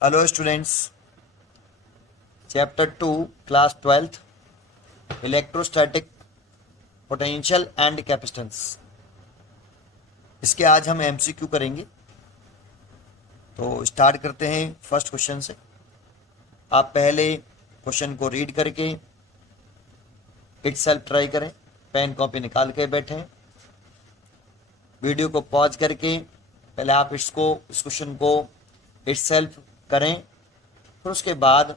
Hello students. Chapter 2 class 12th electrostatic potential and capacitance. इसके आज हम एमसीक्यू करेंगे। तो स्टार्ट करते हैं फर्स्ट क्वेश्चन से। आप पहले क्वेश्चन को रीड करके इटसेल्फ ट्राई करें, पेन कॉपी निकाल के बैठें, वीडियो को पॉज करके पहले आप इस क्वेश्चन को इटसेल्फ करें, फिर उसके बाद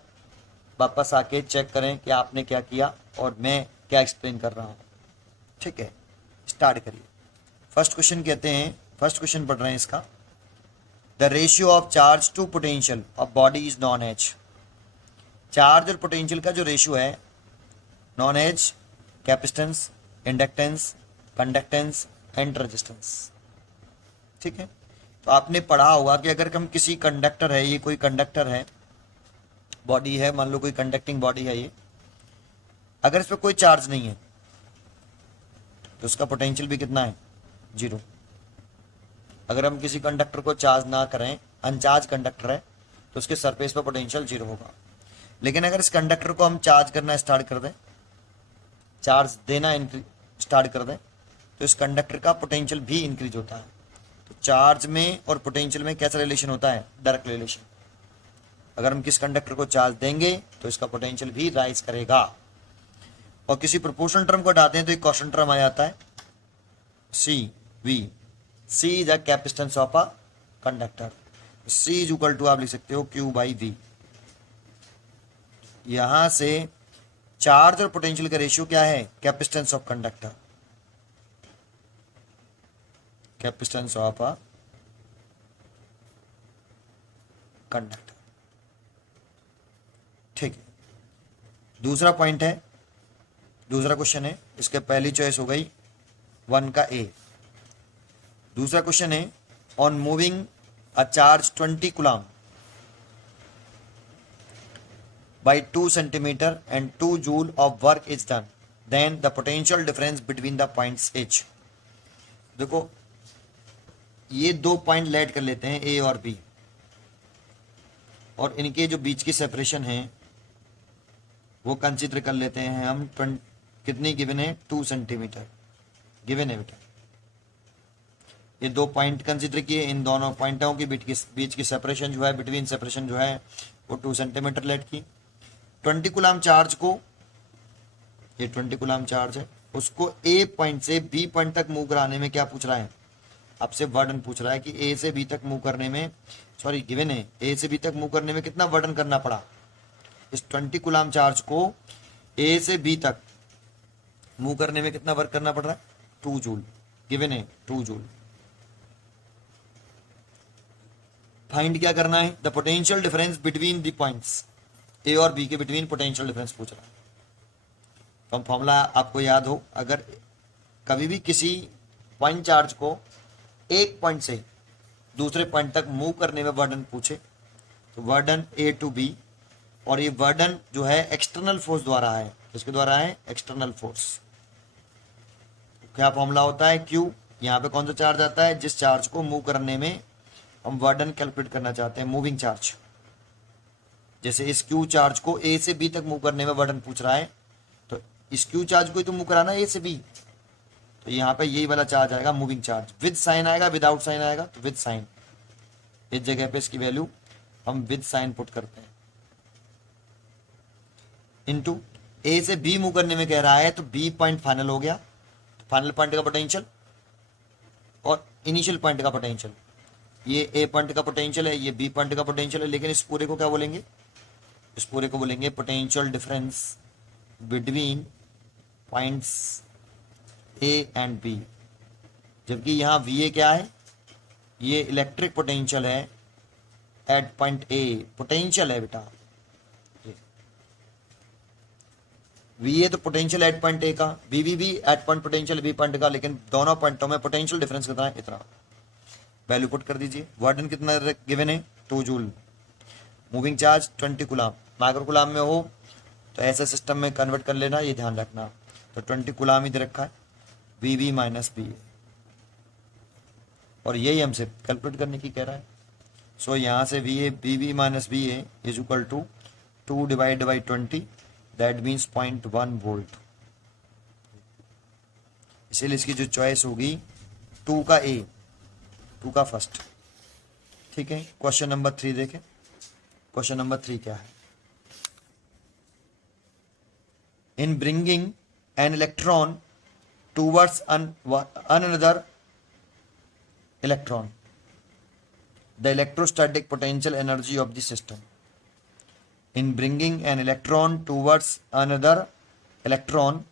वापस आके चेक करें कि आपने क्या किया और मैं क्या एक्सप्लेन कर रहा हूँ। ठीक है, स्टार्ट करिए। फर्स्ट क्वेश्चन कहते हैं, फर्स्ट क्वेश्चन पढ़ रहे हैं इसका। The ratio of charge to potential of body is known as. Charge और पोटेंशियल का जो रेशियो है, known as capacitance, inductance, conductance and resistance. ठीक है, तो आपने पढ़ा होगा कि अगर हम किसी कंडक्टर है, ये कोई कंडक्टर है, बॉडी है, मान लो कोई कंडक्टिंग बॉडी है ये, अगर इस पर कोई चार्ज नहीं है तो उसका पोटेंशियल भी कितना है, जीरो। अगर हम किसी कंडक्टर को चार्ज ना करें, अनचार्ज कंडक्टर है, तो उसके सरफेस पर पोटेंशियल जीरो होगा। लेकिन अगर इस कंडक्टर को हम चार्ज करना स्टार्ट कर दें, चार्ज देना स्टार्ट कर दें, तो इस कंडक्टर का पोटेंशियल भी इंक्रीज होता है। तो चार्ज में और पोटेंशियल में कैसा रिलेशन होता है, डायरेक्ट रिलेशन। अगर हम किस कंडक्टर को चार्ज देंगे तो इसका पोटेंशियल भी राइज करेगा। और किसी प्रोपोर्शनल टर्म को हटाते हैं तो एक कांस्टेंट टर्म आ जाता है, C V. C is a capacitance of a conductor. C is equal to आप लिख सकते हो क्यू बाई वी। यहां से चार्ज और पोटेंशियल का रेशियो क्या है, capacitance of conductor, capacitance of a conductor. ठीक है, दूसरा पॉइंट है, दूसरा क्वेश्चन है, इसके पहली चॉइस हो गई 1 का ए। दूसरा क्वेश्चन है, on moving a charge 20 coulomb by 2 centimetre and 2 joule of work is done, then the potential difference between the points is. देखो, ये दो पॉइंट लेट कर लेते हैं, ए और बी, और इनके जो बीच की सेपरेशन है वो कंसिडर कर लेते हैं हम। कितनी गिवन है, 2 सेंटीमीटर गिवन है बेटा। ये दो पॉइंट कंसिडर किए, इन दोनों पॉइंटों के बीच की सेपरेशन जो है, बिटवीन सेपरेशन जो है वो 2 सेंटीमीटर लेट की। 20 कूलम चार्ज को, ये 20 कूलम चार्ज है, उसको ए पॉइंट से बी पॉइंट तक मूव कराने में क्या पूछ रहा है, आपसे वर्डन पूछ रहा है कि ए से बी तक मूव करने में, सॉरी गिवन है, ए से बी तक मूव करने में कितना वर्डन करना पड़ा। इस 20 कूलम चार्ज को ए से बी तक मूव करने में कितना वर्क करना पड़ रहा है, 2 जूल गिवन है, 2 जूल। फाइंड क्या करना है, the potential difference between the points, A और बी के बिटवीन पोटेंशियल डिफरेंस पूछ रहा है। तो हम फॉर्मूला आपको याद हो, अगर कभी भी किसी पॉइंट चार्ज को एक पॉइंट से दूसरे पॉइंट तक मूव करने में वर्डन पूछे, तो वर्डन ए टू बी, और ये वर्डन जो है एक्सटर्नल फोर्स द्वारा है, किसके द्वारा है, एक्सटर्नल फोर्स। क्या फॉर्मूला होता है, क्यू। यहाँ पे कौन सा चार्ज आता है, जिस चार्ज को मूव करने में हम वर्डन कैलकुलेट करना चाहते हैं, मूविंग चार्ज। जैसे इस क्यू चार्ज को ए से बी तक मूव करने में वर्डन पूछ रहा है, तो इस क्यू चार्ज को ही तो मूव कराना ए से बी, तो यहाँ पे यही वाला चार्ज आएगा, मूविंग चार्ज। विद साइन आएगा, विदाउट साइन आएगा, तो विद साइन। इस जगह पे इसकी वैल्यू हम विद साइन पुट करते हैं। इनटू ए से बी मूव करने में कह रहा है, तो बी पॉइंट फाइनल हो गया, तो फाइनल पॉइंट का पोटेंशियल और इनिशियल पॉइंट का पोटेंशियल, ये ए पॉइंट का पोटेंशियल है, ये बी पॉइंट का पोटेंशियल है। लेकिन इस पूरे को क्या बोलेंगे, इस पूरे को बोलेंगे potential difference between points A and B. जबकि यहाँ वी ए क्या है, ये इलेक्ट्रिक पोटेंशियल है एट पॉइंट ए, पोटेंशियल है बेटा। वी ए तो पोटेंशियल एट पॉइंट ए का, बी भी at point potential B point का, लेकिन दोनों पॉइंटों में पोटेंशियल डिफरेंस कितना है, इतना। वैल्यू पुट कर दीजिए। वर्डन कितना गिवन है, 2 joule. Moving charge 20 coulomb, micro coulomb में हो तो ऐसे सिस्टम में कन्वर्ट कर लेना, ये ध्यान रखना। तो 20 कूलम ही दे रखा है, वी वी माइनस बी, और यही हमसे कैलकुलेट करने की कह रहा है। सो यहाँ से V A B B minus B A is equal to 2 divide by 20, that means 0.1 volt. इसीलिए इसकी जो चॉइस होगी 2 का ए, 2 का फर्स्ट। ठीक है, क्वेश्चन नंबर 3 देखें। क्वेश्चन नंबर 3 क्या है? In bringing an electron towards another electron, the electrostatic potential energy of the system. In bringing an electron towards another electron,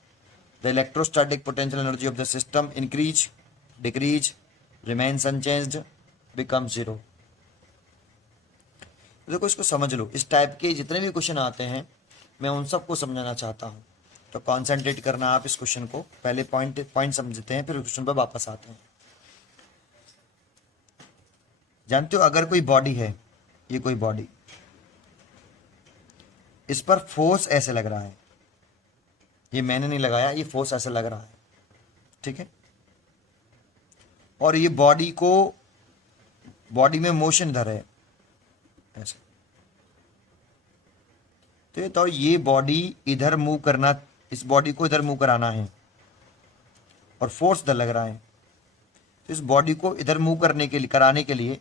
the electrostatic potential energy of the system increase, decrease, remains unchanged, becomes zero। देखो इसको समझ लो, इस type के जितने भी question आते हैं मैं उन सबको समझाना चाहता हूँ, तो कॉन्सेंट्रेट करना आप इस क्वेश्चन को। पहले पॉइंट समझते हैं, फिर क्वेश्चन पर वापस आते हैं। जानते हो अगर कोई बॉडी है, ये कोई बॉडी, इस पर फोर्स ऐसे लग रहा है, ये मैंने नहीं लगाया, ये फोर्स ऐसा लग रहा है, ठीक है, और ये बॉडी में मोशन इधर है ऐसे, तो ये बॉडी इधर मूव करना, इस बॉडी को इधर मूव कराना है और फोर्स इधर लग रहा है। तो इस बॉडी को इधर मूव कराने के लिए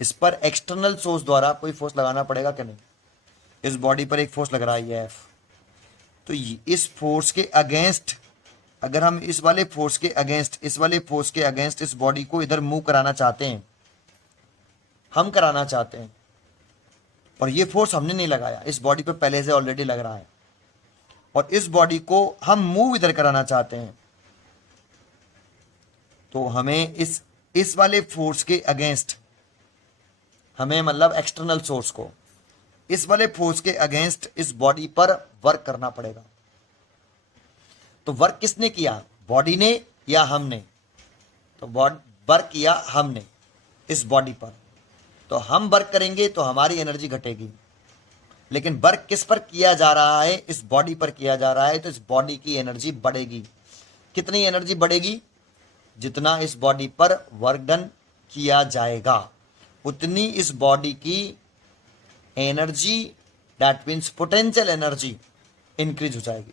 इस पर एक्सटर्नल सोर्स द्वारा कोई फोर्स लगाना पड़ेगा कि नहीं? इस बॉडी पर एक फोर्स लग रहा है, ये एफ। तो इस फोर्स के अगेंस्ट, अगर हम इस वाले फोर्स के अगेंस्ट इस बॉडी को इधर मूव कराना चाहते हैं, हम कराना चाहते हैं, और ये फोर्स हमने नहीं लगाया, इस बॉडी पे पहले से ऑलरेडी लग रहा है, और इस बॉडी को हम मूव इधर कराना चाहते हैं, तो हमें इस वाले फोर्स के अगेंस्ट, हमें मतलब एक्सटर्नल सोर्स को इस वाले फोर्स के अगेंस्ट इस बॉडी पर वर्क करना पड़ेगा। तो वर्क किसने किया, बॉडी ने या हमने? तो वर्क किया हमने इस बॉडी पर, तो हम वर्क करेंगे तो हमारी एनर्जी घटेगी। लेकिन वर्क किस पर किया जा रहा है? इस बॉडी पर किया जा रहा है, तो इस बॉडी की एनर्जी बढ़ेगी। कितनी एनर्जी बढ़ेगी? जितना इस बॉडी पर वर्क डन किया जाएगा उतनी इस बॉडी की energy, that means potential energy, increase हो जाएगी।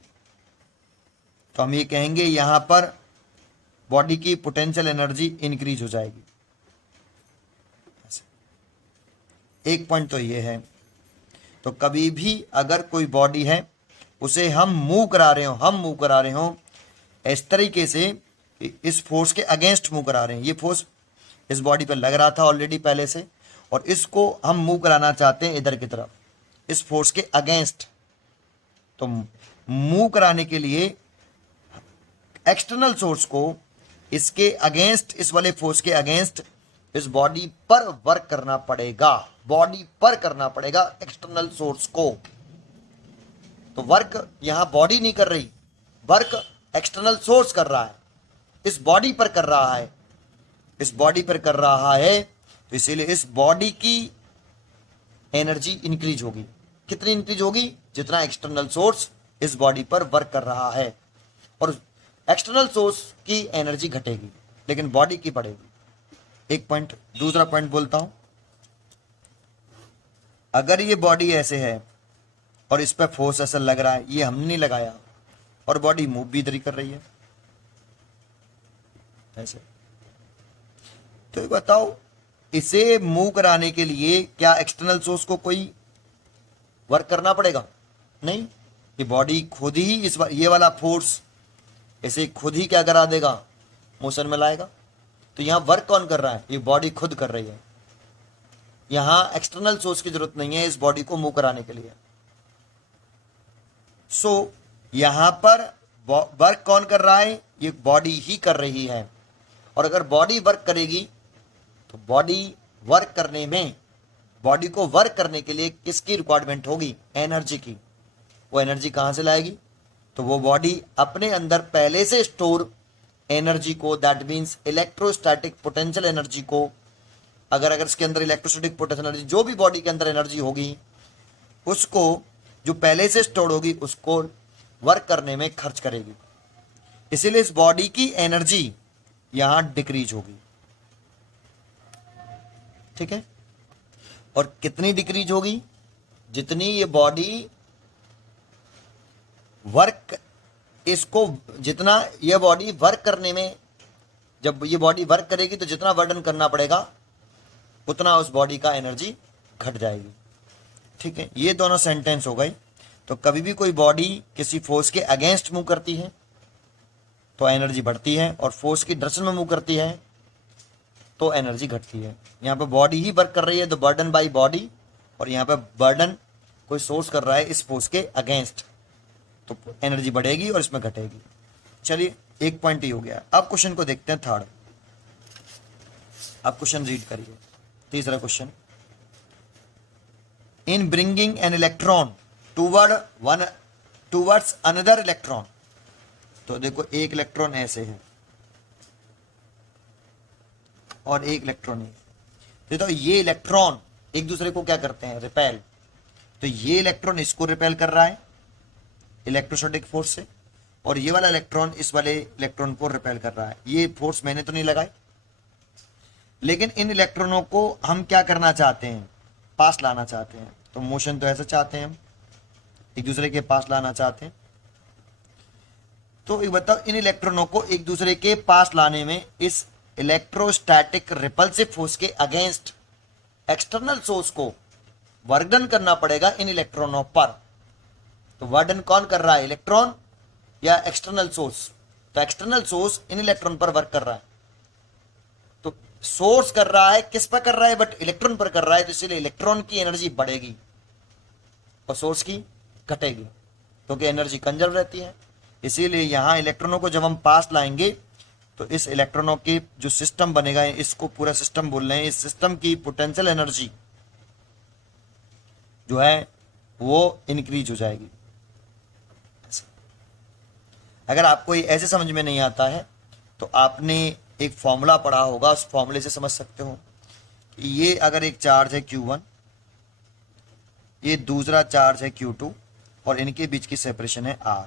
तो हम ये कहेंगे यहां पर बॉडी की पोटेंशियल एनर्जी इंक्रीज हो जाएगी। एक पॉइंट तो ये है। तो कभी भी अगर कोई बॉडी है उसे हम मूव करा रहे हो इस तरीके से, इस फोर्स के अगेंस्ट मूव करा रहे हैं, ये फोर्स इस बॉडी पर लग रहा था ऑलरेडी पहले से, और इसको हम मूव कराना चाहते हैं इधर की तरफ, इस फोर्स के अगेंस्ट। तो मूव कराने के लिए एक्सटर्नल सोर्स को इसके अगेंस्ट, इस वाले फोर्स के अगेंस्ट इस बॉडी पर वर्क करना पड़ेगा, एक्सटर्नल सोर्स को। तो वर्क यहां बॉडी नहीं कर रही, वर्क एक्सटर्नल सोर्स कर रहा है, इस बॉडी पर कर रहा है, तो इसीलिए इस बॉडी की एनर्जी इंक्रीज होगी। कितनी इंक्रीज होगी? जितना एक्सटर्नल सोर्स इस बॉडी पर वर्क कर रहा है, और एक्सटर्नल सोर्स की एनर्जी घटेगी लेकिन बॉडी की बढ़ेगी। एक पॉइंट। दूसरा पॉइंट बोलता हूं, अगर ये बॉडी ऐसे है और इस पर फोर्स ऐसा लग रहा है, ये हमने नहीं लगाया, और बॉडी मूव भी इधर ही कर रही है ऐसे, तो ये बताओ इसे मूव कराने के लिए क्या एक्सटर्नल सोर्स को कोई वर्क करना पड़ेगा? नहीं, ये बॉडी खुद ही ये वाला फोर्स इसे खुद ही क्या करा देगा, मोशन में लाएगा। तो यहां वर्क कौन कर रहा है? ये बॉडी खुद कर रही है। यहां एक्सटर्नल सोर्स की जरूरत नहीं है इस बॉडी को मूव कराने के लिए। सो यहां पर वर्क कौन कर रहा है? ये बॉडी ही कर रही है। और अगर बॉडी वर्क करेगी तो बॉडी को वर्क करने के लिए किसकी रिक्वायरमेंट होगी? एनर्जी की। वो एनर्जी कहां से लाएगी? तो वो बॉडी अपने अंदर पहले से स्टोर एनर्जी को, that means electrostatic potential energy को, अगर इसके अंदर इलेक्ट्रोस्टैटिक पोटेंशियल एनर्जी, जो भी बॉडी के अंदर एनर्जी होगी उसको, जो पहले से स्टोर होगी, उसको वर्क करने में खर्च करेगी। इसीलिए इस बॉडी की एनर्जी यहां डिक्रीज होगी। ठीक है। और कितनी डिक्रीज होगी? जितनी ये बॉडी वर्क, इसको जितना ये बॉडी वर्क करने में, जब ये बॉडी वर्क करेगी तो जितना वर्डन करना पड़ेगा उतना उस बॉडी का एनर्जी घट जाएगी। ठीक है, ये दोनों सेंटेंस हो गए। तो कभी भी कोई बॉडी किसी फोर्स के अगेंस्ट मूव करती है तो एनर्जी बढ़ती है, और फोर्स की डायरेक्शन में मूव करती है तो एनर्जी घटती है। यहाँ पे बॉडी ही वर्क कर रही है तो बर्डन बाई बॉडी, और यहाँ पे बर्डन कोई सोर्स कर रहा है इस फोर्स के अगेंस्ट, तो एनर्जी बढ़ेगी और इसमें घटेगी। चलिए, एक पॉइंट ही हो गया। अब क्वेश्चन को देखते हैं थर्ड। अब क्वेश्चन रीड करिए, तीसरा question. In bringing an electron towards another electron, तो देखो एक इलेक्ट्रॉन ऐसे है और एक इलेक्ट्रॉन है। तो ये इलेक्ट्रॉन एक दूसरे को क्या करते हैं? रिपेल। तो ये इलेक्ट्रॉन इसको रिपेल कर रहा है इलेक्ट्रोस्टैटिक फोर्स से, और ये वाला इलेक्ट्रॉन इस वाले इलेक्ट्रॉन को रिपेल कर रहा है। ये फोर्स मैंने तो नहीं लगाई, लेकिन इन इलेक्ट्रॉनों को हम क्या करना चाहते हैं? पास लाना चाहते हैं। तो मोशन तो ऐसा चाहते हैं, हम एक दूसरे के पास लाना चाहते हैं। तो एक बताओ, इन इलेक्ट्रॉनों को एक दूसरे के पास लाने में इस इलेक्ट्रोस्टैटिक रिपल्सिव फोर्स के अगेंस्ट एक्सटर्नल सोर्स को वर्डन करना पड़ेगा इन इलेक्ट्रॉनों पर। तो वर्डन कौन कर रहा है? इलेक्ट्रॉन या एक्सटर्नल सोर्स? तो एक्सटर्नल सोर्स इन इलेक्ट्रॉन पर वर्क कर रहा है। तो सोर्स कर रहा है, किस पर कर रहा है? बट इलेक्ट्रॉन पर कर रहा है, तो इसलिए इलेक्ट्रॉन की एनर्जी बढ़ेगी और सोर्स की घटेगी, क्योंकि एनर्जी कंजर्व रहती है। इसीलिए यहां इलेक्ट्रॉनों को जब हम पास लाएंगे तो इस इलेक्ट्रॉनों के जो सिस्टम बनेगा, इसको पूरा सिस्टम बोल रहे हैं, इस सिस्टम की पोटेंशियल एनर्जी जो है वो इंक्रीज हो जाएगी। अगर आपको ये ऐसे समझ में नहीं आता है तो आपने एक फॉर्मूला पढ़ा होगा, उस फॉर्मूले से समझ सकते हो कि ये अगर एक चार्ज है Q1, ये दूसरा चार्ज है Q2, और इनके बीच की सेपरेशन है R,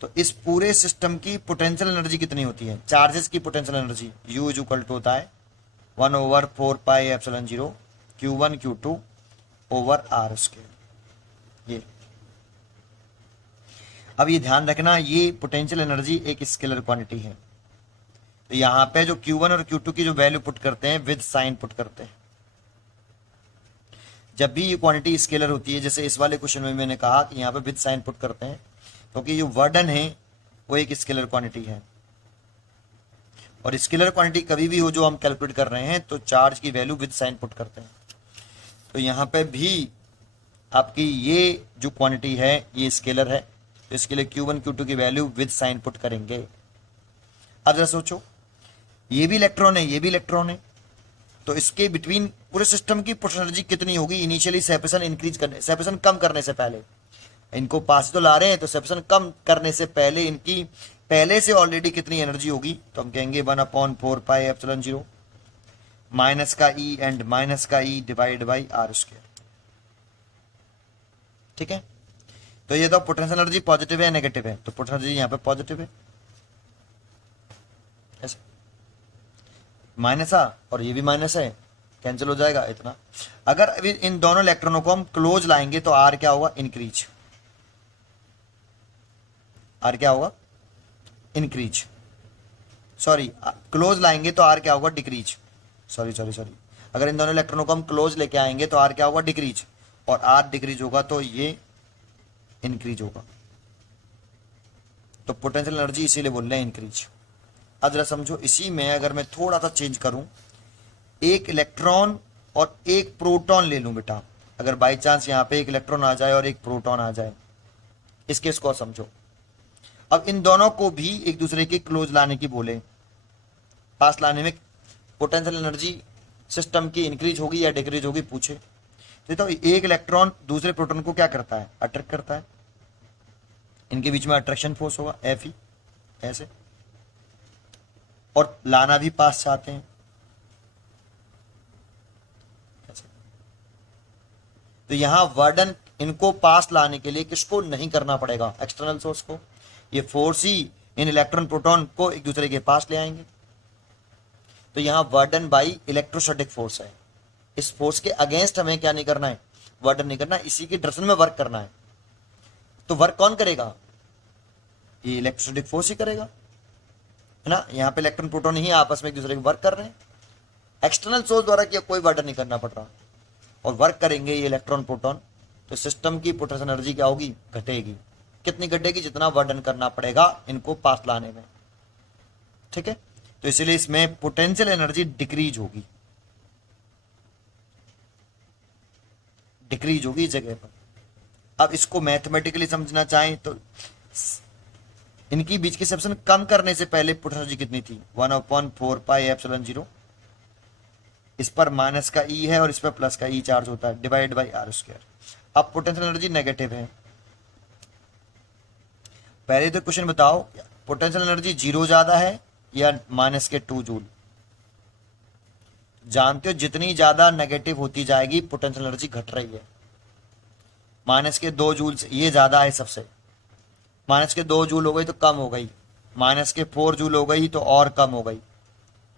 तो इस पूरे सिस्टम की पोटेंशियल एनर्जी कितनी होती है? चार्जेस की potential energy U is equal to होता है 1/4πε0 Q1 Q2 over R square. ये अब ये ध्यान रखना, ये पोटेंशियल एनर्जी एक स्केलर क्वांटिटी है। तो यहां पे जो Q1 और Q2 की जो वैल्यू पुट करते हैं विद साइन पुट करते हैं। जब भी ये क्वांटिटी स्केलर होती है, जैसे इस वाले क्वेश्चन में मैंने कहा कि यहाँ पे विद साइन पुट करते हैं, क्योंकि जो वर्डन है वो एक स्केलर क्वांटिटी है, और स्केलर क्वांटिटी कभी भी हो जो हम कैलकुलेट कर रहे हैं तो चार्ज की वैल्यू विद साइन पुट करते हैं। तो यहाँ पे भी आपकी ये जो क्वांटिटी है ये स्केलर है, तो इसके लिए Q1 Q2 की वैल्यू विद साइन पुट करेंगे। अब जरा सोचो, ये भी इलेक्ट्रॉन है, ये भी इलेक्ट्रॉन है, तो इसके बिटवीन पूरे सिस्टम की पोटेंशियल एनर्जी कितनी होगी? इनिशियली सेपरेशन इंक्रीज करने, सेपरेशन कम करने से पहले, इनको पास तो ला रहे हैं, तो सेपरेशन कम करने से पहले इनकी पहले से ऑलरेडी कितनी एनर्जी होगी? तो हम कहेंगे 1/4πε0 माइनस का E एंड माइनस का E divide by R square. ठीक है, तो ये तो पोटेंशियल एनर्जी पॉजिटिव है नेगेटिव है? तो पोटेंशियल एनर्जी यहाँ पे पॉजिटिव है, ऐसे माइनस आ, और ये भी माइनस है, कैंसिल हो जाएगा इतना। अगर अभी इन दोनों इलेक्ट्रॉनों को हम क्लोज लाएंगे तो आर क्या होगा? इंक्रीज। आर क्या होगा? इंक्रीज। सॉरी, क्लोज लाएंगे तो आर क्या होगा? डिक्रीज। सॉरी, अगर इन दोनों इलेक्ट्रॉनों को हम क्लोज लेके आएंगे तो आर क्या होगा? डिक्रीज, और आर डिक्रीज होगा तो ये इंक्रीज होगा। तो पोटेंशियल एनर्जी इसीलिए बोल रहे हैं इंक्रीज। अब जरा समझो, इसी में अगर मैं थोड़ा सा चेंज करूं, एक इलेक्ट्रॉन और एक प्रोटॉन ले लूं बेटा, अगर बाई चांस यहां पे एक इलेक्ट्रॉन आ जाए और एक प्रोटॉन आ जाए, इस केस को समझो। अब इन दोनों को भी एक दूसरे के क्लोज लाने की बोले, पास लाने में पोटेंशियल एनर्जी सिस्टम की इंक्रीज होगी या डिक्रीज होगी पूछे, तो एक इलेक्ट्रॉन दूसरे प्रोटॉन को क्या करता है? अट्रैक्ट करता है। इनके बीच में अट्रैक्शन फोर्स होगा Fe, ऐसे, और लाना भी पास चाहते हैं ऐसे। तो यहां वर्डन इनको पास लाने के लिए किसको नहीं करना पड़ेगा? एक्सटर्नल सोर्स को। ये फोर्स ही इन इलेक्ट्रॉन प्रोटॉन को एक दूसरे के पास ले आएंगे। तो यहाँ वर्डन बाई इलेक्ट्रोस्टैटिक फोर्स है। इस फोर्स के अगेंस्ट हमें क्या नहीं करना है, वर्डन नहीं करना, इसी की डायरेक्शन में वर्क करना है। तो वर्क कौन करेगा, ये इलेक्ट्रोस्टैटिक फोर्स ही करेगा, है ना। यहाँ पे इलेक्ट्रॉन प्रोटॉन ही आपस में एक दूसरे को वर्क कर रहे हैं, एक्सटर्नल सोर्स द्वारा किया कोई वर्डन नहीं करना पड़ रहा, और वर्क करेंगे ये इलेक्ट्रॉन प्रोटॉन, तो सिस्टम की पोटेंशियल एनर्जी क्या होगी, घटेगी। कितनी घटेगी, जितना वर्डन करना पड़ेगा इनको पास लाने में, ठीक है। तो इसलिए इसमें पोटेंशियल एनर्जी डिक्रीज होगी, डिक्रीज होगी इस जगह पर। अब इसको मैथमेटिकली समझना चाहें तो इनकी बीच की सेक्शन कम करने से पहले पोटेंशियल एनर्जी कितनी थी, 1/4πε0। इस पर माइनस का ई है और इस पर प्लस का ई चार्ज होता है, डिवाइड बाई आर स्क्वायर। अब पोटेंशियल एनर्जी नेगेटिव है। पहले तो क्वेश्चन बताओ, पोटेंशियल एनर्जी 0 ज्यादा है या -2 जूल। जानते हो जितनी ज्यादा नेगेटिव होती जाएगी पोटेंशियल एनर्जी घट रही है। -2 जूल से ये ज्यादा है सबसे, -2 जूल हो गई तो कम हो गई, -4 जूल हो गई तो और कम हो गई,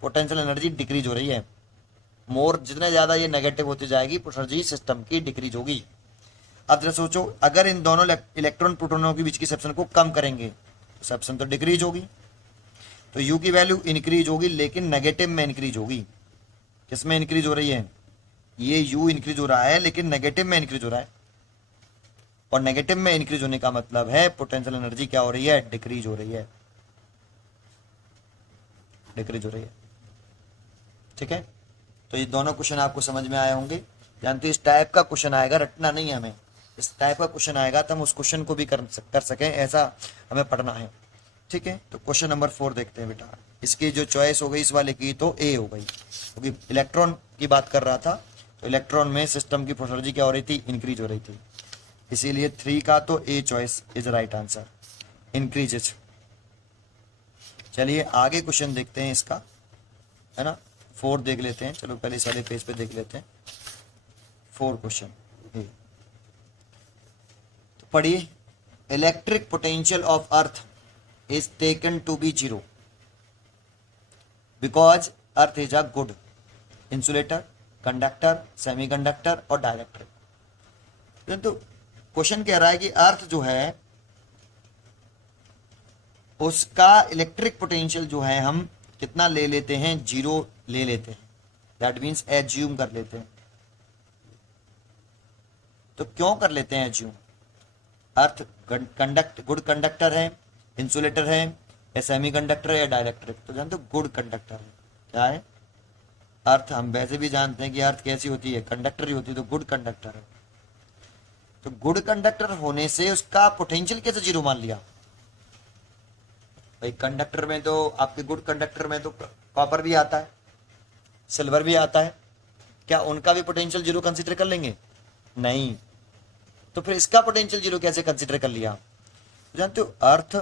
पोटेंशियल एनर्जी डिक्रीज हो रही है। मोर जितने ज्यादा ये नेगेटिव होती जाएगी पोटेंशियल एनर्जी सिस्टम की डिक्रीज होगी। अब जरा सोचो, अगर इन दोनों इलेक्ट्रॉन प्रोटॉनों के बीच की सेक्शन को कम करेंगे तो सेक्शन तो डिक्रीज होगी, तो यू की वैल्यू इंक्रीज होगी, लेकिन नेगेटिव में इंक्रीज होगी। किसमें इंक्रीज हो रही है, ये यू इंक्रीज हो रहा है लेकिन नेगेटिव में इंक्रीज हो रहा है, और नेगेटिव में इंक्रीज होने का मतलब है पोटेंशियल एनर्जी क्या हो रही है, डिक्रीज हो रही है, डिक्रीज हो रही है, ठीक है। तो ये दोनों क्वेश्चन आपको समझ में आए होंगे। जानते हो इस टाइप का क्वेश्चन आएगा, रटना नहीं है हमें, इस टाइप का क्वेश्चन आएगा तो हम उस क्वेश्चन को भी कर सकें, ऐसा हमें पढ़ना है, ठीक है। तो क्वेश्चन नंबर 4 देखते हैं बेटा। इसकी जो चॉइस हो गई इस वाले की तो ए हो गई, क्योंकि इलेक्ट्रॉन की बात कर रहा था, तो इलेक्ट्रॉन में सिस्टम की पोटेंशियल एनर्जी क्या हो रही थी, इंक्रीज हो रही थी, इसीलिए 3 का तो a choice is right answer, increases. चलिए आगे क्वेश्चन देखते हैं इसका, है ना। 4 देख लेते हैं, चलो पहले इस वाले पेज पे देख लेते हैं 4 क्वेश्चन। तो पढ़िए, electric potential of earth is taken to be 0 because earth is a good insulator, conductor, semiconductor और डायरेक्टर। परंतु क्वेश्चन कह रहा है कि अर्थ जो है उसका इलेक्ट्रिक पोटेंशियल जो है हम कितना ले लेते हैं, 0 ले लेते हैं, दैट मीन्स एज्यूम कर लेते हैं। तो क्यों कर लेते हैं एज्यूम, अर्थ गुड कंडक्टर है, इंसुलेटर है, या सेमी कंडक्टर है, या डायरेक्टर। तो जानते हो गुड कंडक्टर है, क्या है, अर्थ। हम वैसे भी जानते हैं कि अर्थ कैसी होती है, कंडक्टर ही होती है, तो गुड कंडक्टर है। तो गुड कंडक्टर होने से उसका पोटेंशियल कैसे 0 मान लिया भाई। कंडक्टर में तो आपके गुड कंडक्टर में तो कॉपर भी आता है, सिल्वर भी आता है, क्या उनका भी पोटेंशियल 0 कंसिडर कर लेंगे, नहीं। तो फिर इसका पोटेंशियल 0 कैसे कंसिडर कर लिया। जानते हो अर्थ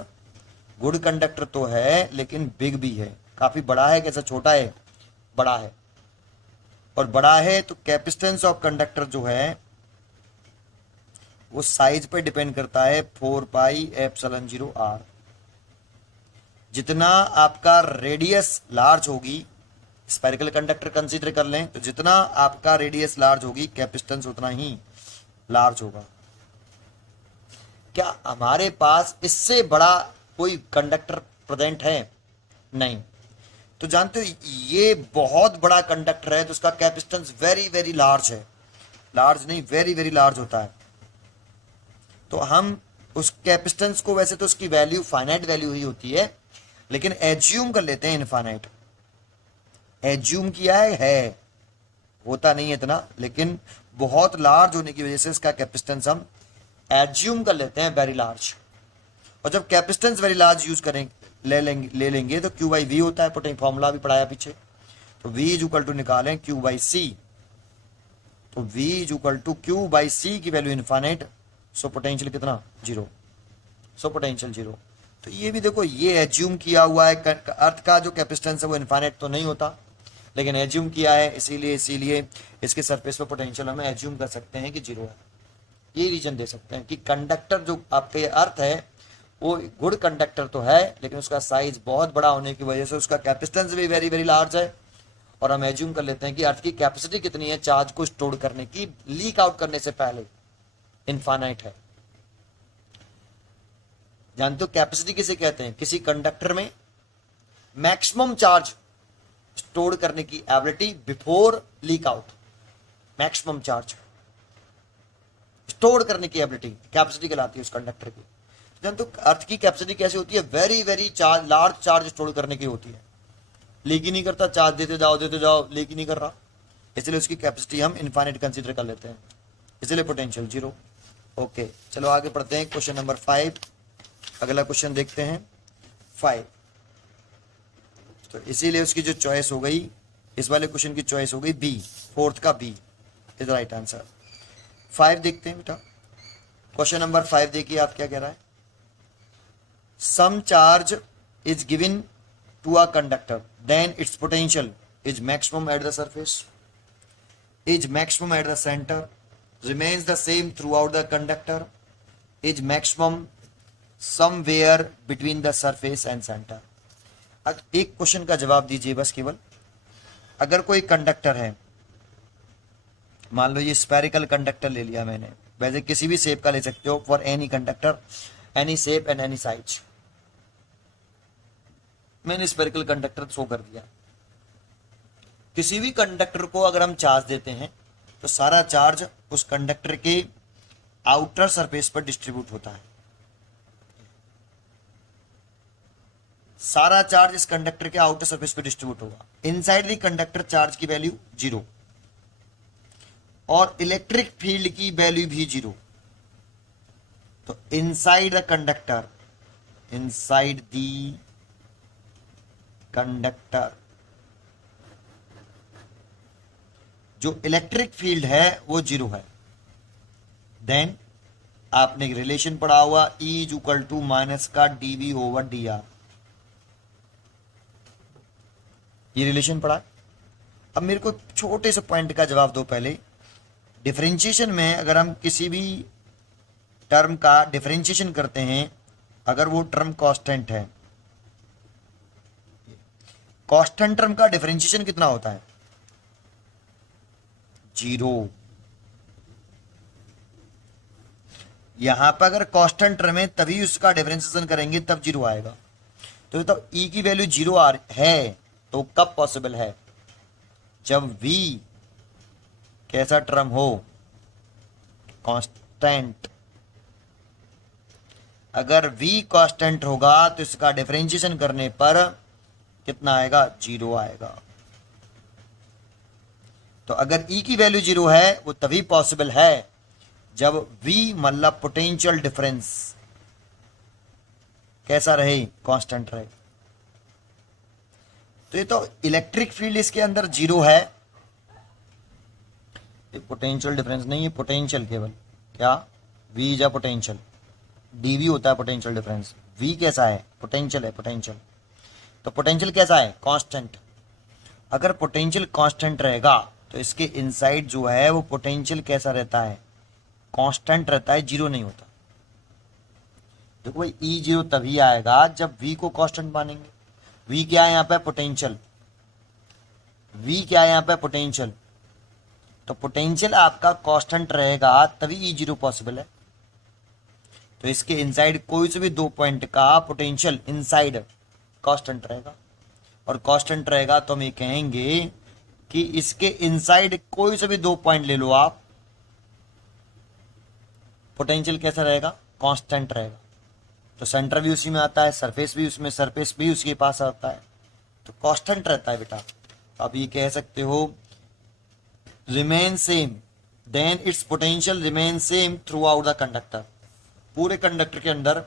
गुड कंडक्टर तो है लेकिन बिग भी है, काफी बड़ा है, कैसा छोटा है, बड़ा है, और बड़ा है तो कैपेसिटेंस ऑफ कंडक्टर जो है वो साइज पे डिपेंड करता है, 4πε0r। जितना आपका रेडियस लार्ज होगी, स्फेरिकल कंडक्टर कंसीडर कर लें, तो जितना आपका रेडियस लार्ज होगी कैपेसिटेंस उतना ही लार्ज होगा। क्या हमारे पास इससे बड़ा कोई कंडक्टर प्रेजेंट है, नहीं। तो जानते हो ये बहुत बड़ा कंडक्टर है तो उसका कैपेसिटेंस वेरी वेरी लार्ज है, लार्ज नहीं वेरी वेरी लार्ज होता है। तो हम उस कैपेसिटेंस को, वैसे तो उसकी वैल्यू फाइनाइट वैल्यू ही होती है, लेकिन एज्यूम कर लेते हैं इनफाइनाइट, एज्यूम किया है, होता नहीं है इतना, लेकिन बहुत लार्ज होने की वजह से इसका कैपेसिटेंस हम एज्यूम कर लेते हैं वेरी लार्ज। और जब कैपेसिटेंस वेरी लार्ज यूज करें ले लेंगे तो Q बाई वी होता है, पोटेंशियल फॉर्मूला भी पढ़ाया पीछे। तो V इज इक्वल टू निकालें Q बाई सी, तो V is equal to Q by C की वैल्यू इनफाइनाइट, सो पोटेंशियल कितना 0, सो पोटेंशियल 0। तो ये भी देखो, ये एज्यूम किया हुआ है, अर्थ का जो कैपेसिटेंस है वो इनफाइनाइट तो नहीं होता, लेकिन एज्यूम किया है, इसीलिए इसके सरफेस पर पोटेंशियल हम एज्यूम कर सकते हैं कि 0 है। ये रीजन दे सकते हैं कि कंडक्टर जो आपके अर्थ है वो गुड कंडक्टर तो है, लेकिन उसका साइज बहुत बड़ा होने की वजह से उसका कैपेसिटेंस भी वेरी वेरी लार्ज है, और हम एज्यूम कर लेते हैं कि अर्थ की कैपेसिटी कितनी है चार्ज को स्टोर करने की, लीक आउट करने से पहले, इनफाइनाइट है। जानते हो कैपेसिटी किसे कहते हैं? किसी कंडक्टर में मैक्सिमम चार्ज स्टोर करने की ability before leak out, maximum charge store करने की एबिलिटी कैपेसिटी कहलाती है उस कंडक्टर की। जानते हो अर्थ की कैपेसिटी कैसे होती है? Very very charge, large charge store करने की होती है। लीक ही नहीं करता, चार्ज देते जाओ, लीक ही नहीं कर रहा, इसलिए उसकी कैपेसिटी हम इनफाइनाइट कंसीडर कर लेते हैं, इसलिए पोटेंशियल जीरो। ओके, चलो आगे पढ़ते हैं क्वेश्चन नंबर 5। अगला क्वेश्चन देखते हैं 5। तो इसीलिए उसकी जो चॉइस हो गई, इस वाले क्वेश्चन की चॉइस हो गई बी, फोर्थ का बी इज राइट आंसर। 5 देखते हैं बेटा। क्वेश्चन नंबर 5 देखिए आप क्या कह रहा है। Some charge is given to a conductor, then its potential is maximum at the surface, is maximum at the center, remains the same throughout the conductor, is maximum somewhere between the surface and center। अब एक question का जवाब दीजिए बस केवल। अगर कोई conductor है, मान लो ये स्फेरिकल कंडक्टर ले लिया मैंने, वैसे किसी भी शेप का ले सकते हो, for any conductor, any shape and any size. मैंने स्फेरिकल कंडक्टर शो कर दिया। किसी भी कंडक्टर को अगर हम चार्ज देते हैं तो सारा चार्ज उस कंडक्टर के आउटर सरफेस पर डिस्ट्रीब्यूट होता है। सारा चार्ज इस कंडक्टर के आउटर सरफेस पर डिस्ट्रीब्यूट होगा। इनसाइड द कंडक्टर चार्ज की वैल्यू 0 और इलेक्ट्रिक फील्ड की वैल्यू भी 0। तो inside the conductor, inside the conductor जो इलेक्ट्रिक फील्ड है वो 0 है। देन आपने रिलेशन पढ़ा हुआ E is equal to minus का dV ओवर dr, ये रिलेशन पढ़ा। अब मेरे को छोटे से पॉइंट का जवाब दो पहले। डिफरेंशिएशन में अगर हम किसी भी टर्म का डिफरेंशिएशन करते हैं, अगर वो टर्म कांस्टेंट है, कांस्टेंट टर्म का डिफरेंशिएशन कितना होता है? 0। यहां पर अगर कांस्टेंट टर्म है तभी उसका डिफरेंशिएशन करेंगे तब 0 आएगा। तो E की वैल्यू 0 है तो कब पॉसिबल है? जब V कैसा टर्म हो? कांस्टेंट। अगर V कांस्टेंट होगा तो इसका डिफरेंशिएशन करने पर कितना आएगा? 0 आएगा। तो अगर E की वैल्यू 0 है वो तभी पॉसिबल है जब V मतलब पोटेंशियल डिफरेंस कैसा रहे? कांस्टेंट रहे। तो ये तो इलेक्ट्रिक फील्ड इसके अंदर 0 है, ये पोटेंशियल डिफरेंस नहीं है, पोटेंशियल केवल क्या? V या पोटेंशियल, dV होता है पोटेंशियल डिफरेंस। V कैसा है? पोटेंशियल है, पोटेंशियल। तो पोटेंशियल कैसा है? कांस्टेंट। अगर पोटेंशियल कांस्टेंट रहेगा तो इसके इनसाइड जो है वो पोटेंशियल कैसा रहता है? कांस्टेंट रहता है, 0 नहीं होता। देखो भाई E 0 तभी आएगा जब V को कांस्टेंट मानेंगे। V क्या है यहाँ पे? पोटेंशियल। V क्या है यहाँ पे? पोटेंशियल। तो पोटेंशियल आपका कांस्टेंट रहेगा तभी E 0 पॉसिबल है। तो इसके इनसाइड कोई से भी 2 पॉइंट का पोटेंशियल इनसाइड कांस्टेंट रहेगा, और कांस्टेंट रहेगा तो हम ये कहेंगे कि इसके इनसाइड कोई से भी 2 पॉइंट ले लो आप, पोटेंशियल कैसा रहेगा? कांस्टेंट रहेगा। तो सेंटर भी उसी में आता है, सरफेस भी उसमें, सरफेस भी उसके पास आता है, तो कांस्टेंट रहता है बेटा। तो आप ये कह सकते हो remain same, then its potential remain same throughout the conductor. पूरे कंडक्टर के अंदर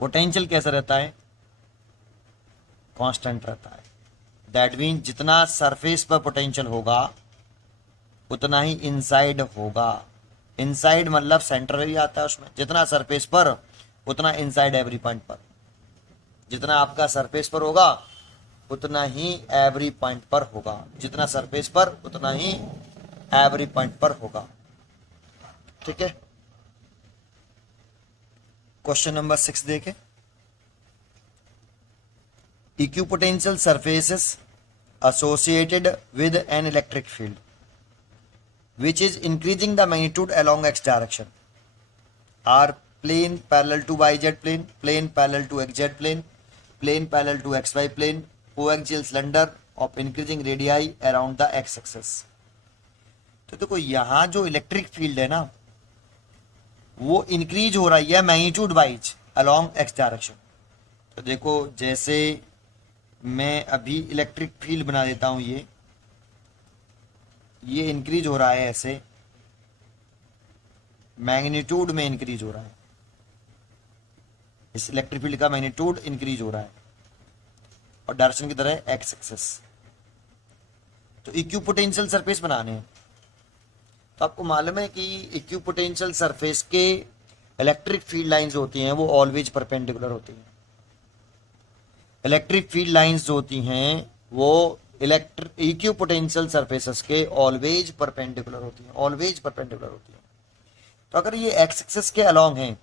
पोटेंशियल कैसा रहता है? कांस्टेंट रहता है। दैट मीन जितना सरफेस पर पोटेंशियल होगा उतना ही इनसाइड होगा। इनसाइड मतलब सेंटर भी आता है उसमें। जितना सरफेस पर उतना इनसाइड एवरी पॉइंट पर। जितना आपका सरफेस पर होगा उतना ही एवरी पॉइंट पर होगा। जितना सरफेस पर उतना ही एवरी पॉइंट पर होगा। ठीक है। क्वेश्चन नंबर 6 देखें। Equipotential surfaces associated with an electric field which is increasing the magnitude along x direction are plane parallel to yz plane, plane parallel to xz plane, plane parallel to xy plane, coaxial cylinder of increasing radii around the x axis. तो देखो यहाँ जो electric field है ना वो increase हो रही है magnitude wise along x direction. तो देखो जैसे मैं अभी इलेक्ट्रिक फील्ड बना देता हूं, ये इंक्रीज हो रहा है, ऐसे मैग्नीट्यूड में इंक्रीज हो रहा है, इस इलेक्ट्रिक फील्ड का मैग्नीट्यूड इंक्रीज हो रहा है और डायरेक्शन की तरह एक्स एक्सिस. तो इक्विपोटेंशियल सरफेस बनाने हैं. तो आपको मालूम है कि इक्विपोटेंशियल सरफेस के इलेक्ट्रिक फील्ड लाइंस होती हैं वो ऑलवेज परपेंडिकुलर होती हैं. इलेक्ट्रिक फील्ड लाइंस जो होती हैं वो इक्विपोटेंशियल सरफेसेस के ऑलवेज परपेंडिकुलर होती हैं, ऑलवेज परपेंडिकुलर होती हैं. तो अगर ये एक्स एक्सिस के अलोंग हैं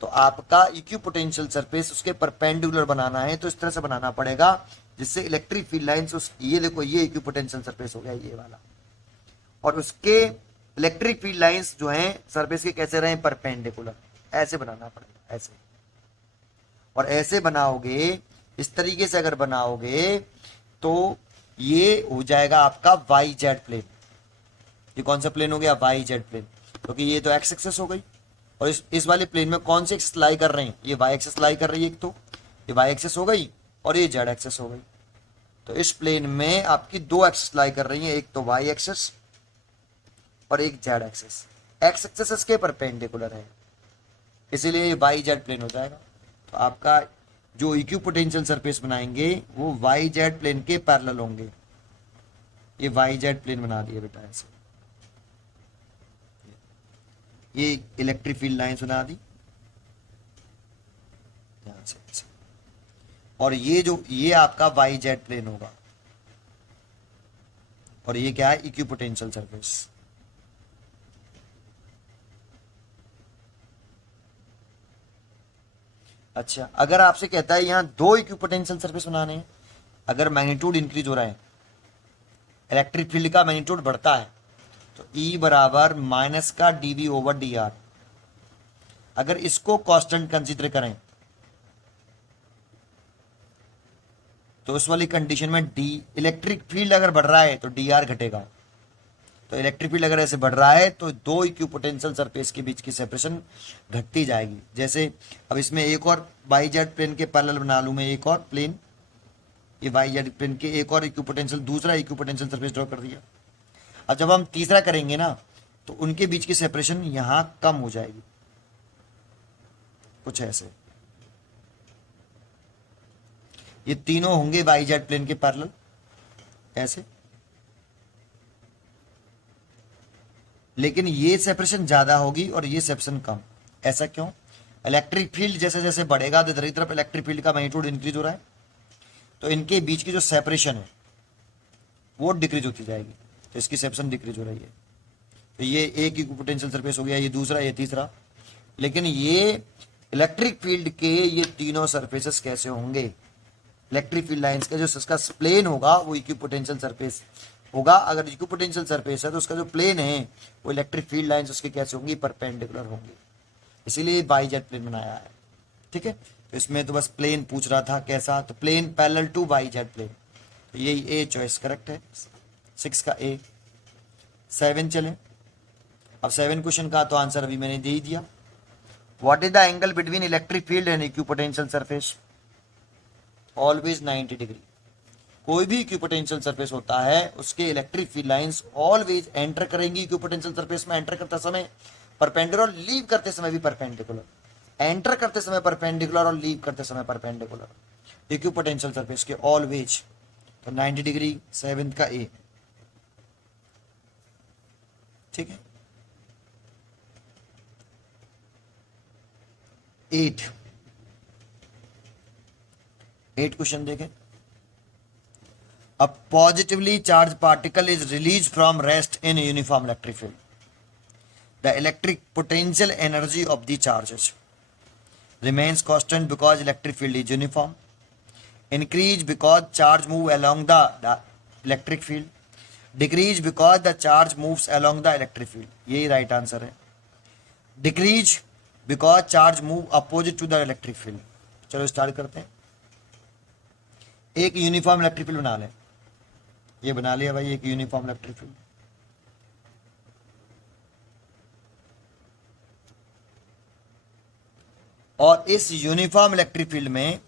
तो आपका इक्विपोटेंशियल सरफेस उसके परपेंडिकुलर बनाना है तो इस तरह से बनाना पड़ेगा जिससे इलेक्ट्रिक फील्ड लाइंस उस, ये देखो ये इक्विपोटेंशियल सरफेस हो गया ये वाला, और उसके इलेक्ट्रिक फील्ड लाइंस जो हैं सरफेस के कैसे रहे, परपेंडिकुलर. ऐसे बनाना पड़ेगा, ऐसे. और ऐसे बनाओगे, इस तरीके से अगर बनाओगे तो ये हो जाएगा आपका वाई जेड प्लेन. ये कौन सा प्लेन हो गया, वाई जेड प्लेन, क्योंकि ये तो एक्स एक्सिस हो गई. और इस वाले प्लेन में कौन सी एक्सिस लाई कर रहे हैं, ये वाई एक्सिस लाई कर रही है. एक तो ये वाई एक्सिस हो गई और ये जेड एक्सिस हो गई. तो इस प्लेन में आपकी दो एक्सिस लाई कर रही है, एक तो वाई एक्सिस और एक जेड एक्सिस. एक्स एक्सिस इसके परपेंडिकुलर है, इसीलिए ये वाई जेड प्लेन हो जाएगा. तो आपका जो इक्विपोटेंशियल सरफेस बनाएंगे वो वाई जेड प्लेन के पैरेलल होंगे. ये वाई जेड प्लेन बना दिया बेटा ऐसे, ये इलेक्ट्रिक फील्ड लाइंस बना दी यहां से ऐसे. और ये आपका वाई जेड प्लेन होगा और ये क्या है, इक्विपोटेंशियल सरफेस. अच्छा, अगर आपसे कहता है यहां दो इक्विपोटेंशियल सरफेस बनाने हैं, अगर मैग्नीट्यूड इंक्रीज हो रहा है, इलेक्ट्रिक फील्ड का मैग्नीट्यूड बढ़ता है, तो E बराबर माइनस का dV ओवर dr. अगर इसको कांस्टेंट कंसीडर करें तो उस वाली कंडीशन में इलेक्ट्रिक फील्ड अगर बढ़ रहा है तो dr घटेगा. तो इलेक्ट्रिक फील्ड अगर ऐसे बढ़ रहा है तो दो इक्विपोटेंशियल सरफेस के बीच की सेपरेशन घटती जाएगी. जैसे अब इसमें एक और वाई जेड प्लेन के पैरेलल बना लूं मैं, एक और प्लेन, ये वाई जेड प्लेन के एक और इक्विपोटेंशियल, दूसरा इक्विपोटेंशियल सरफेस ड्रॉ कर दिया. अब जब हम तीसरा करेंगे ना तो उनके बीच की सेपरेशन यहां कम हो जाएगी, कुछ ऐसे. ये तीनों होंगे वाई जेड प्लेन के पैरेलल ऐसे, लेकिन ये सेपरेशन ज्यादा होगी और ये सेपरेशन कम. ऐसा क्यों? इलेक्ट्रिक फील्ड जैसे जैसे बढ़ेगा तो दूसरी तरफ इलेक्ट्रिक फील्ड का मैग्नीट्यूड इंक्रीज हो रहा है, तो इनके बीच की जो सेपरेशन है वो डिक्रीज होती जाएगी. तो इसकी सेपरेशन डिक्रीज हो रही है. तो ये एक इक्विपोटेंशियल सरफेस हो गया, ये दूसरा, ये तीसरा. लेकिन ये इलेक्ट्रिक फील्ड के ये तीनों सरफेसेस कैसे होंगे, इलेक्ट्रिक फील्ड लाइंस का जो इसका प्लेन होगा वो इक्विपोटेंशियल सरफेस होगा. अगर इक्विपोटेंशियल सरफेस है तो उसका जो प्लेन है वो इलेक्ट्रिक फील्ड लाइंस उसके कैसे होंगी, परपेंडिकुलर होंगी. इसीलिए वाई जेड प्लेन बनाया है. ठीक है, तो इसमें तो बस प्लेन पूछ रहा था कैसा, तो plane parallel to Y Z plane. तो यही ए चॉइस करेक्ट है, 6 का ए. 7 चले. अब 7 क्वेश्चन का तो आंसर अभी मैंने दे ही दिया. What is the angle between electric field and equipotential surface? Always 90 degree. कोई भी इक्विपोटेंशियल सरफेस होता है उसके electric field lines always enter करेंगी इक्विपोटेंशियल सरफेस में. एंटर करते समय परपेंडिकुलर, लीव करते समय भी परपेंडिकुलर. एंटर करते समय परपेंडिकुलर और लीव करते समय परपेंडिकुलर इक्विपोटेंशियल सरफेस के ऑलवेज. तो 90 डिग्री 7 का ए. ठीक है. 8 क्वेश्चन देखें. A positively charged particle is released from rest in a uniform electric field. The electric potential energy of the charges remains constant because electric field is uniform. Increase because charge move along the electric field, decrease because the charge moves along the electric field, यही right answer है। Decrease because charge move opposite to the electric field. चलो start करते हैं। एक uniform electric field बना लें, ये बना लिया भाई एक यूनिफॉर्म इलेक्ट्रिक फील्ड। और इस यूनिफॉर्म इलेक्ट्रिक फील्ड में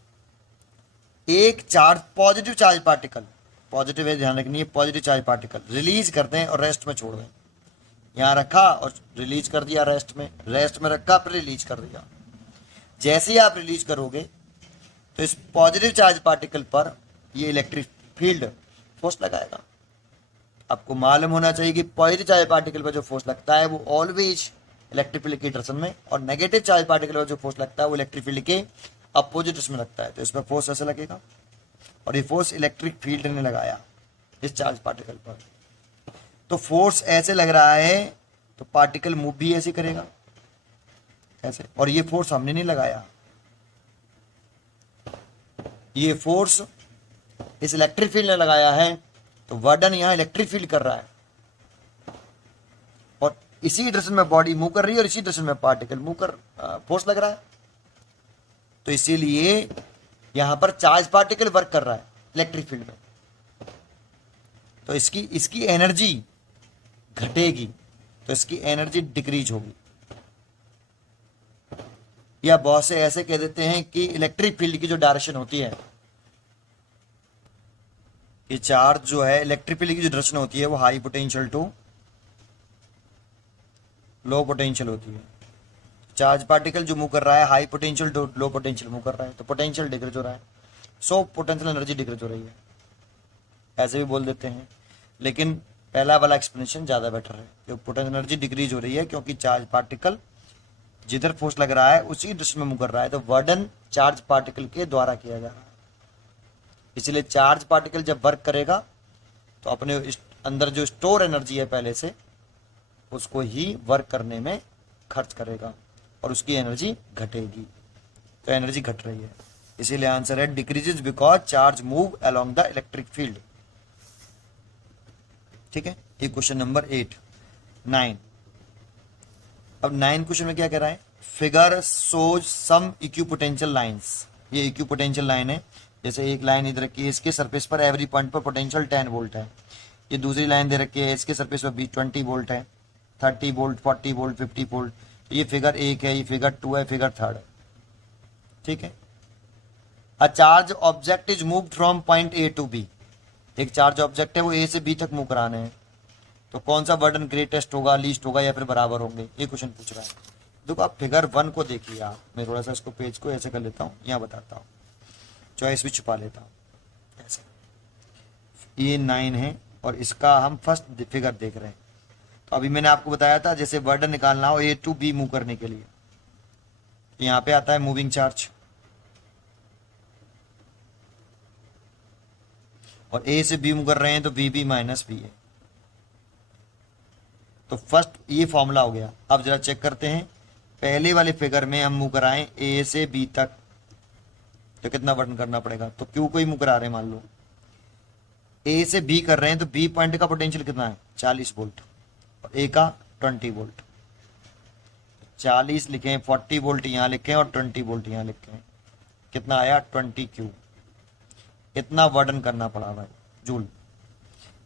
एक charge positive charge particle, positive है ध्यान रखनी है, पॉजिटिव चार्ज पार्टिकल रिलीज करते हैं और रेस्ट में छोड़ दें। यहां रखा और रिलीज कर दिया, रेस्ट में रखा फिर रिलीज कर दिया। जैसे ही आप रिलीज करोगे तो इस पॉजिटिव चार्ज पार्टिकल पर ये इलेक्ट्रिक फील्ड फोर्स लगाएगा। आपको मालूम होना चाहिए कि पॉजिटिव चार्ज पार्टिकल पर जो फोर्स लगता है वो ऑलवेज इलेक्ट्रिक फील्ड की डायरेक्शन में, और नेगेटिव चार्ज पार्टिकल पर जो फोर्स लगता है वो इलेक्ट्रिक फील्ड के अपोजिट उसमें लगता है। तो इसमें फोर्स ऐसे लगेगा, और ये फोर्स इलेक्ट्रिक फील्ड ने लगाया इस चार्ज पार्टिकल पर। तो फोर्स ऐसे लग रहा है तो पार्टिकल मूव भी ऐसे करेगा ऐसे, और ये फोर्स हमने नहीं लगाया, ये फोर्स इस इलेक्ट्रिक फील्ड ने लगाया है। तो वर्डन यहां इलेक्ट्रिक फील्ड कर रहा है, और इसी डायरेक्शन में बॉडी मूव कर रही है और इसी डायरेक्शन में पार्टिकल मूव कर फोर्स लग रहा है। तो इसीलिए यहां पर चार्ज पार्टिकल वर्क कर रहा है इलेक्ट्रिक फील्ड में, तो इसकी एनर्जी घटेगी, तो इसकी एनर्जी डिक्रीज होगी। या बहुत से ऐसे कह देते हैं कि इलेक्ट्रिक फील्ड की जो डायरेक्शन होती है, ये चार्ज जो है इलेक्ट्रिक फील्ड की जो डायरेक्शन होती है वो high potential to low potential होती है। चार्ज पार्टिकल जो मूव कर रहा है high potential to low potential move कर रहा है, तो पोटेंशियल डिक्रीज हो रहा है, सो पोटेंशियल एनर्जी डिक्रीज हो रही है, ऐसे भी बोल देते हैं। लेकिन पहला वाला एक्सप्लेनेशन ज़्यादा बेटर है कि पोटेंशियल एनर्जी डिक्रीज हो रही है क्योंकि चार्ज पार्टिकल जिधर फोर्स लग रहा है उसी डायरेक्शन में मूव कर रहा है, तो वर्डन चार्ज पार्टिकल के द्वारा किया जा रहा है। इसलिए चार्ज पार्टिकल जब वर्क करेगा तो अपने अंदर जो स्टोर एनर्जी है पहले से उसको ही वर्क करने में खर्च करेगा, और उसकी एनर्जी घटेगी। तो एनर्जी घट रही है, इसीलिए आंसर है decreases because charge move along the electric field. ठीक है, ये क्वेश्चन नंबर 9। अब 9 क्वेश्चन में क्या कह रहा है, figure shows some equipotential lines. ये इक्विपोटेंशियल लाइन है, जैसे एक लाइन इधर रखी है, इसके सरफेस पर एवरी पॉइंट पर पोटेंशियल 10 वोल्ट है। ये दूसरी लाइन दे रखी है, इसके सरफेस पर भी 20 वोल्ट है, 30 वोल्ट, 40 वोल्ट, 50 वोल्ट। तो ये फिगर 1 है, ये फिगर 2 है, फिगर 3 है। ठीक है, a charge object is move from point A to B. एक चार्ज ऑब्जेक्ट है, वो ए से बी तक मूव कराने हैं, तो कौन सा वर्डन ग्रेटेस्ट होगा, लीस्ट होगा, या फिर बराबर होंगे, ये क्वेश्चन पूछ रहा है। देखो आप फिगर 1 को देखिए, आप मैं थोड़ा सा इसको पेज को ऐसे कर लेता हूँ, यहाँ बताता हूँ, चॉइस भी छुपा लेता हूँ ऐसे। ये 9 है और इसका हम फर्स्ट फिगर देख रहे हैं। तो अभी मैंने आपको बताया था जैसे वर्डन निकालना हो ए टू बी मूव करने के लिए, यहाँ पे आता है मूविंग चार्ज, और ए से बी मूव कर रहे हैं तो बी बी माइनस बी है। तो फर्स्ट ये फॉर्मूला हो गया। अब जरा चेक करते हैं, पहले वाले फिगर में हम मूव कराएं ए से बी तक तो कितना वर्डन करना पड़ेगा। तो क्यू को ही मूव करा रहे हैं, मान लो ए से बी कर रहे हैं, तो बी पॉइंट का पोटेंशियल कितना है 40 वोल्ट, और ए का 20 वोल्ट। 40 लिखें, 40 वोल्ट यहाँ लिखें और 20 वोल्ट यहाँ लिखें, कितना आया 20 क्यू। इतना वर्डन करना पड़ा भाई जूल।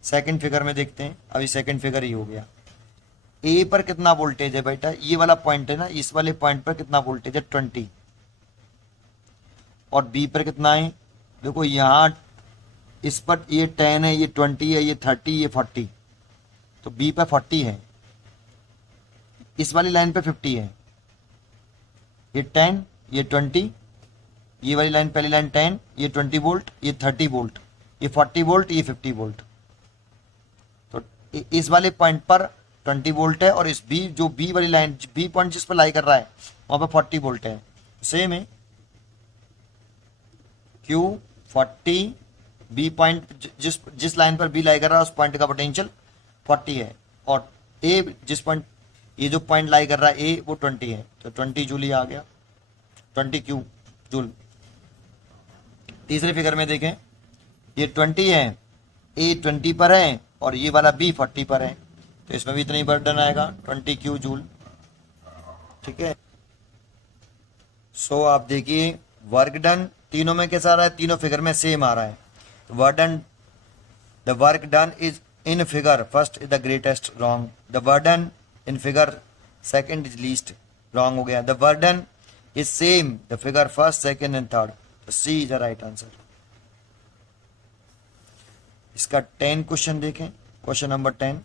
सेकंड फिगर में देखते हैं, अभी सेकंड फिगर ही हो गया। ए पर कितना वोल्टेज है बेटा, ये वाला पॉइंट है ना, इस वाले पॉइंट पर कितना वोल्टेज है 20, और बी पर कितना है, देखो यहाँ इस पर ये 10 है, ये 20 है, ये 30, ये 40, तो बी पर 40 है, इस वाली लाइन पे 50 है, ये 10, ये 20, ये वाली लाइन पहली लाइन 10, ये 20 वोल्ट, ये 30 वोल्ट, ये 40 वोल्ट, ये 50 वोल्ट। तो इस वाले पॉइंट पर 20 वोल्ट है, और इस बी जो बी वाली लाइन बी पॉइंट जिस पर लाई कर रहा है वहां पर 40 वोल्ट है। सेम है, Q 40, बी पॉइंट जिस लाइन पर बी लाई कर रहा है उस पॉइंट का पोटेंशियल 40 है, और ए जिस पॉइंट ये जो पॉइंट लाई कर रहा है ए वो 20 है, तो 20 जूल ही आ गया, 20 क्यू जूल। तीसरे फिगर में देखें, ये 20 है ए 20 पर है और ये वाला बी 40 पर है, तो इसमें भी इतना ही बर्डन आएगा 20 क्यू जूल। ठीक है, सो आप देखिए वर्क डन तीनों में कैसा आ रहा है, तीनों फिगर में सेम आ रहा है। Work done, the work done is in figure first is the greatest, wrong. The work done in figure second is least, wrong हो गया। The work done is same the figure first second and third, तो सी is the right answer. इसका 10 question देखें, question number 10।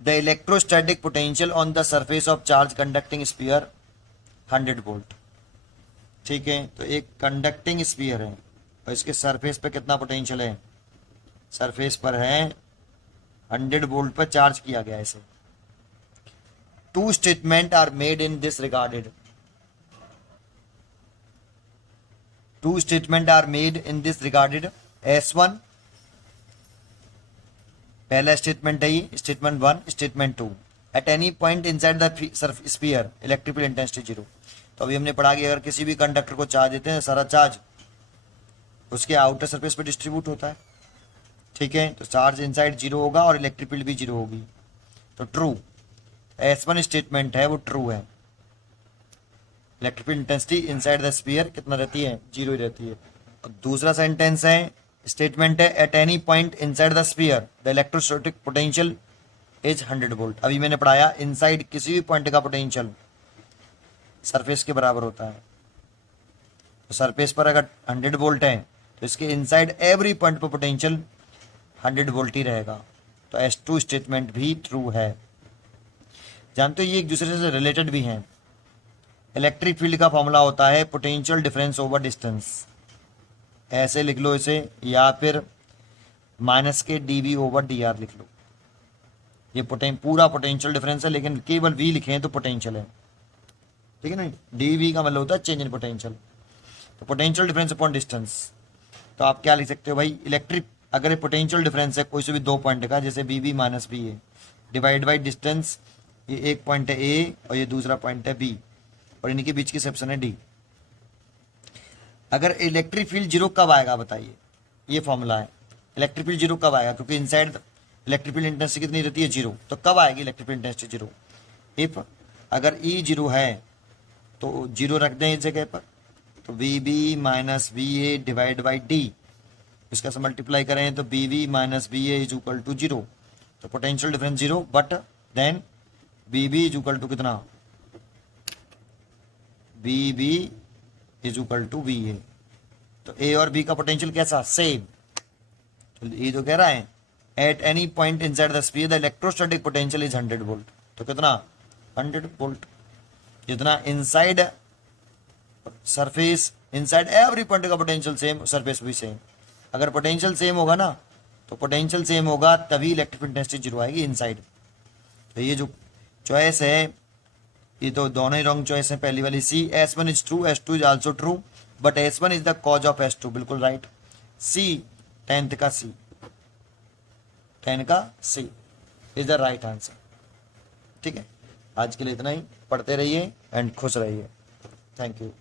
The electrostatic potential on the surface of charge conducting sphere 100 volt. ठीक है, तो एक conducting sphere है और इसके सरफेस पे कितना पोटेंशियल है, सरफेस पर है 100 वोल्ट पर चार्ज किया गया इसे। Two statement are made in this regarded, two statement are made in this regarded. S1 पहला स्टेटमेंट है ये, statement 1, statement 2। At any point inside the sphere electrical intensity 0। तो अभी हमने पढ़ा कि अगर किसी भी कंडक्टर को चार्ज देते हैं, सारा चार्ज उसके आउटर सरफेस पे डिस्ट्रीब्यूट होता है। ठीक है, तो चार्ज इनसाइड 0 होगा और इलेक्ट्रिक फील्ड भी 0 होगी, तो ट्रू। S1 स्टेटमेंट है वो ट्रू है, electrical intensity inside the sphere कितना रहती है, 0 ही रहती है। अब दूसरा सेंटेंस है, स्टेटमेंट है at any point inside the sphere the electrostatic potential is 100 volt. अभी मैंने पढ़ाया इनसाइड किसी भी पॉइंट का पोटेंशियल सरफेस के बराबर होता है, तो सरफेस पर अगर 100 वोल्ट है तो इसके इनसाइड एवरी पॉइंट पर पोटेंशियल 100 वोल्ट ही रहेगा, तो S2 स्टेटमेंट भी ट्रू है। जानते हो ये एक दूसरे से रिलेटेड भी हैं। इलेक्ट्रिक फील्ड का फॉर्मूला होता है पोटेंशियल डिफरेंस ओवर डिस्टेंस, ऐसे लिख लो इसे, या फिर माइनस के dV ओवर dr लिख लो। ये पूरा पोटेंशियल डिफरेंस है, लेकिन केवल v लिखे तो पोटेंशियल है, ठीक है ना। dV का मतलब होता है चेंज इन पोटेंशियल, तो पोटेंशियल डिफरेंस अपॉन डिस्टेंस। तो आप क्या लिख सकते हो भाई, इलेक्ट्रिक अगर पोटेंशियल डिफरेंस है कोई से भी 2 पॉइंट का, जैसे BB माइनस बी है, डिवाइड बाई डिस्टेंस, ये एक पॉइंट है A और ये दूसरा पॉइंट है B और इनके बीच की सेक्शन है D। अगर इलेक्ट्रिक फील्ड 0 कब आएगा बताइए, ये फॉर्मूला है। इलेक्ट्रिक फील्ड 0 कब आएगा, क्योंकि इनसाइड इलेक्ट्रिक फील्ड इंटेंसिटी कितनी रहती है, 0, तो कब आएगी इलेक्ट्रिक फील्ड इंटेंसिटी 0, इफ अगर E 0 है तो 0 रख दें इस जगह पर, तो BB minus BA divide by D, इसका से मल्टीप्लाई करें तो BB minus BA is equal to 0, तो potential difference 0, but then BB is equal to कितना, BB is equal to VA। तो A और B का पोटेंशियल कैसा, सेम। तो ये जो कह रहा है at any point inside the sphere the electrostatic potential is 100 volt, तो कितना 100 वोल्ट। जितना inside surface, inside every point का पोटेंशियल सेम, सरफेस भी सेम। अगर पोटेंशियल सेम होगा ना, तो पोटेंशियल सेम होगा तभी इलेक्ट्रिक इंटेंसिटी 0 आएगी इनसाइड। तो ये जो चॉइस है ये तो दोनों ही रॉन्ग चॉइस है। पहली वाली सी, S1 is true, S2 is also true, but S1 is the cause of S2, बिल्कुल राइट। सी 10th का सी, 10 का सी इज द राइट आंसर। ठीक है, आज के लिए इतना ही, पढ़ते रहिए एंड खुश रहिए। Thank you.